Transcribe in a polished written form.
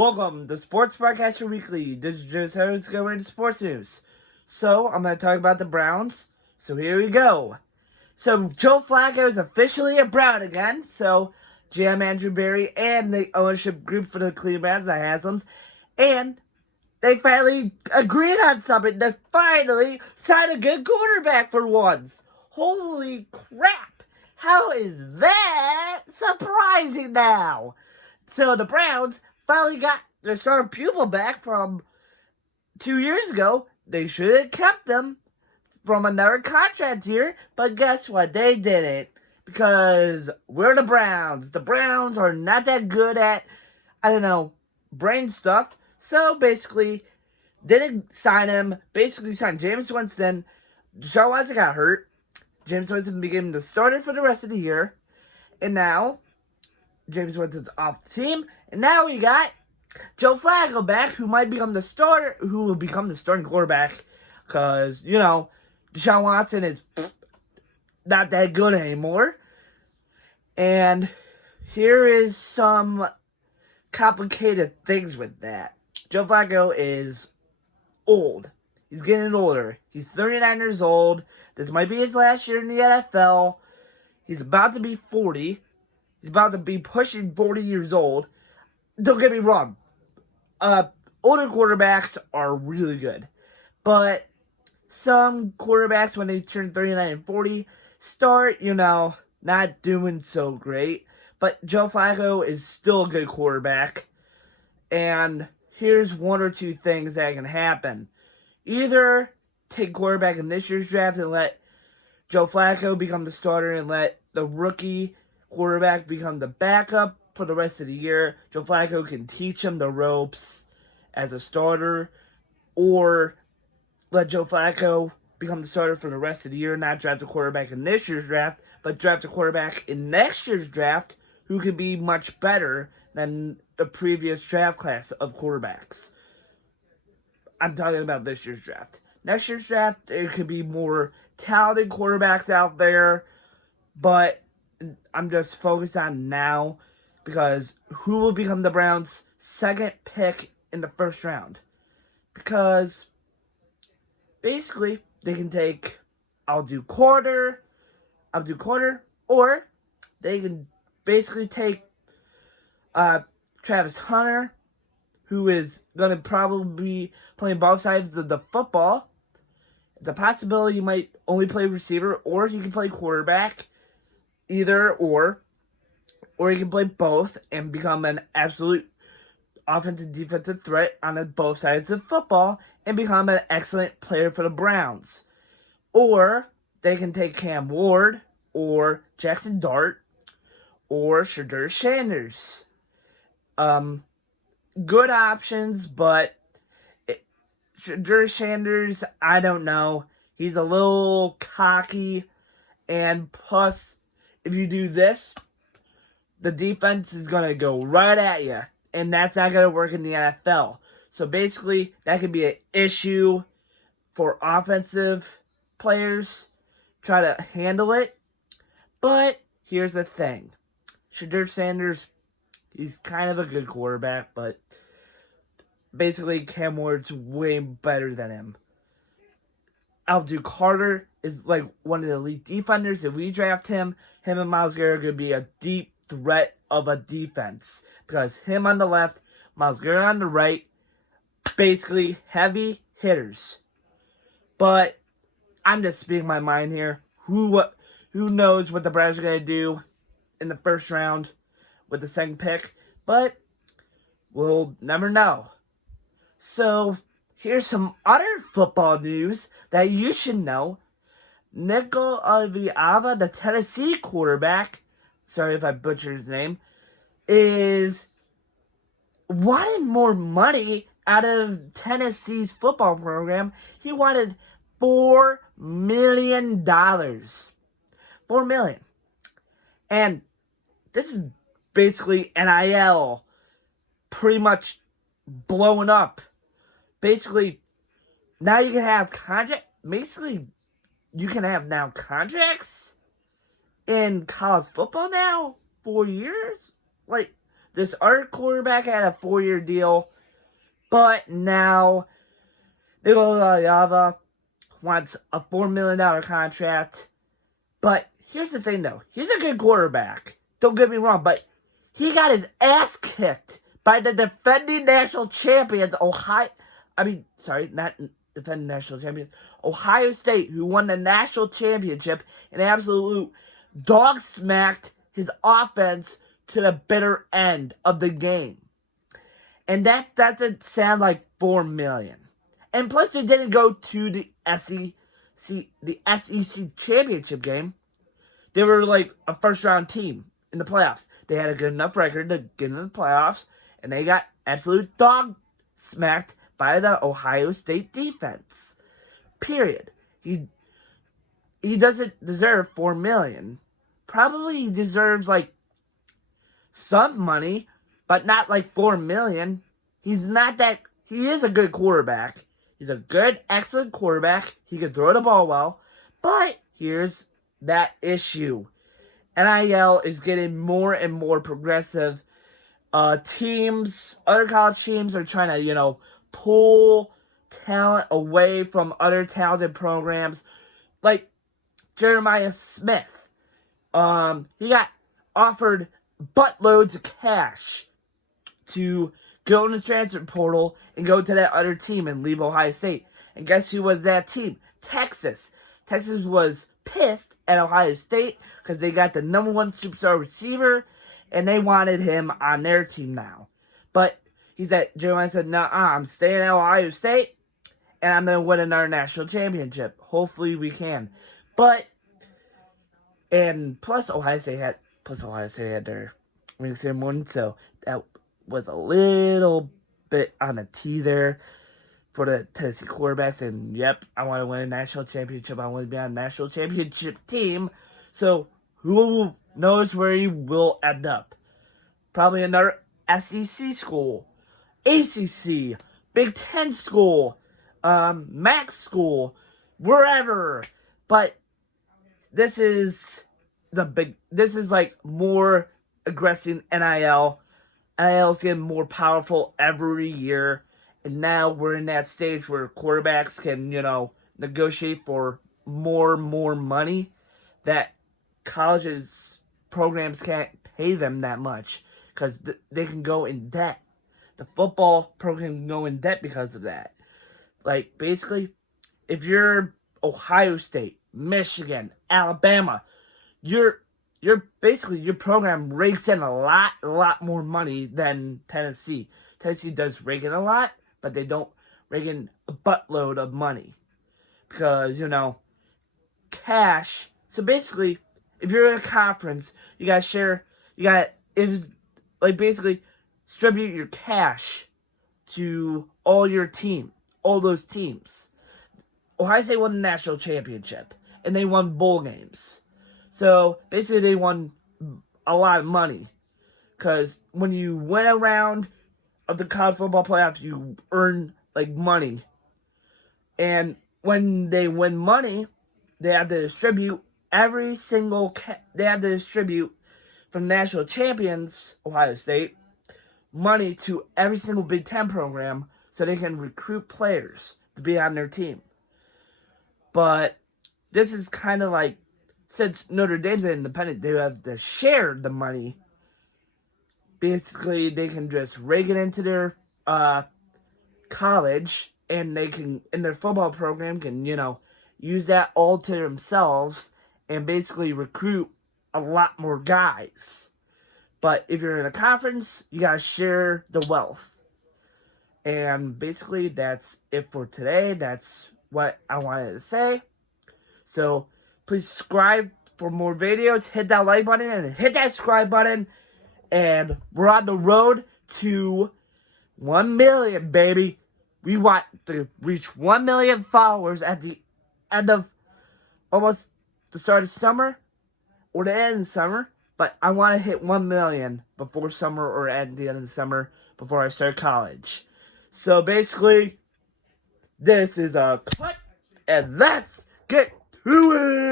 Welcome to Sports Broadcaster Weekly. This is Joe Flacco. Let's go into sports news. So, I'm going to talk about the Browns. So, here we go. So, Joe Flacco is officially a Brown again. So, GM Andrew Berry and the ownership group for the Cleveland Browns, the Haslams, and they finally agreed on something to finally sign a good quarterback for once. Holy crap! How is that surprising now? So, the Browns finally got their star pupil back from 2 years ago. They should have kept them from another contract here, but guess what? They didn't, because we're the Browns. The Browns are not that good at, brain stuff. So basically, didn't sign him. Basically signed James Winston. Deshaun Watson got hurt. James Winston became the starter for the rest of the year. And now, James Winston's off the team. And now we got Joe Flacco back, who might become the starter, who will become the starting quarterback. Because, Deshaun Watson is not that good anymore. And here is some complicated things with that. Joe Flacco is old. He's getting older. He's 39 years old. This might be his last year in the NFL. He's about to be 40. He's about to be pushing 40 years old. Don't get me wrong. Older quarterbacks are really good. But some quarterbacks, when they turn 39 and 40, start, not doing so great. But Joe Flacco is still a good quarterback. And here's one or two things that can happen. Either take quarterback in this year's draft and let Joe Flacco become the starter and let the rookie quarterback become the backup for the rest of the year. Joe Flacco can teach him the ropes as a starter, or let Joe Flacco become the starter for the rest of the year, not draft a quarterback in this year's draft, but draft a quarterback in next year's draft who could be much better than the previous draft class of quarterbacks. I'm talking about this year's draft. Next year's draft, there could be more talented quarterbacks out there, but I'm just focused on now, because who will become the Browns' second pick in the first round? Because basically, they can take I'll do quarter, or they can basically take Travis Hunter, who is going to probably be playing both sides of the football. It's a possibility he might only play receiver, or he can play quarterback, either or he can play both and become an absolute offensive defensive threat on both sides of football and become an excellent player for the Browns. Or they can take Cam Ward, or Jackson Dart, or Shadur Sanders. Good options, but Shadur Sanders, I don't know. He's a little cocky, and plus, if you do this, the defense is going to go right at you, and that's not going to work in the NFL. So basically, that could be an issue for offensive players. Try to handle it. But here's the thing. Shadur Sanders, he's kind of a good quarterback, but basically Cam Ward's way better than him. Abdul Carter is like one of the elite defenders. If we draft him and Myles Garrett are going to be a deep threat of a defense, because him on the left, Myles Garrett on the right, basically heavy hitters. But I'm just speaking my mind here. Who knows what the Browns are going to do in the first round with the second pick, but we'll never know. So here's some other football news that you should know. Nico Oliviava, the Tennessee quarterback, sorry if I butchered his name, is wanting more money out of Tennessee's football program. He wanted $4 million. $4 million. And this is basically NIL pretty much blowing up. Basically, now you can have contracts in college football now. 4 years? Like, this other quarterback had a 4-year deal, but now Nicola Yava wants a $4 million contract. But here's the thing, though. He's a good quarterback. Don't get me wrong, but he got his ass kicked by the defending national champions, not defending national champions, Ohio State, who won the national championship and absolute dog smacked his offense to the bitter end of the game. And that doesn't sound like $4 million. And plus, they didn't go to the SEC championship game. They were like a first-round team in the playoffs. They had a good enough record to get into the playoffs, and they got absolute dog smacked by the Ohio State defense. Period. He doesn't deserve $4 million. Probably he deserves like some money, but not like $4 million. He is a good quarterback. He's a good, excellent quarterback. He can throw the ball well. But here's that issue. NIL is getting more and more progressive. Other college teams are trying to, pull talent away from other talented programs. Like Jeremiah Smith. He got offered buttloads of cash to go in the transfer portal and go to that other team and leave Ohio State. And guess who was that team? Texas. Texas was pissed at Ohio State because they got the number 1 superstar receiver and they wanted him on their team now. But Jeremiah said, "No, I'm staying at Ohio State and I'm going to win another national championship. Hopefully we can." Plus Ohio State had their ring ceremony, so that was a little bit on the tee there for the Tennessee quarterbacks. And yep, I want to win a national championship. I want to be on a national championship team. So who knows where he will end up? Probably another SEC school, ACC, Big Ten school, MAC school, wherever. But this is like more aggressive NIL. NIL is getting more powerful every year. And now we're in that stage where quarterbacks can, negotiate for more money that colleges, programs can't pay them that much because they can go in debt. The football program can go in debt because of that. Like, basically, if you're Ohio State, Michigan, Alabama, your program rakes in a lot more money than Tennessee. Tennessee does rake in a lot, but they don't rake in a buttload of money. Because, cash. So basically, if you're in a conference, you gotta distribute your cash to all those teams. Ohio State won the national championship, and they won bowl games. So, basically, they won a lot of money. Because when you win a round of the college football playoff, you earn, money. And when they win money, they have to distribute from national champions, Ohio State, money to every single Big Ten program so they can recruit players to be on their team. But this is kind of like, since Notre Dame's an independent, they have to share the money. Basically, they can just rake it into their college, and they can, in their football program, can, use that all to themselves and basically recruit a lot more guys. But if you're in a conference, you gotta share the wealth. And basically, that's it for today. That's what I wanted to say. So, please subscribe for more videos. Hit that like button and hit that subscribe button. And we're on the road to 1 million, baby. We want to reach 1 million followers at the end of almost the start of summer or the end of summer. But I want to hit 1 million before summer or at the end of the summer before I start college. So basically, this is a cut, and let's get to it.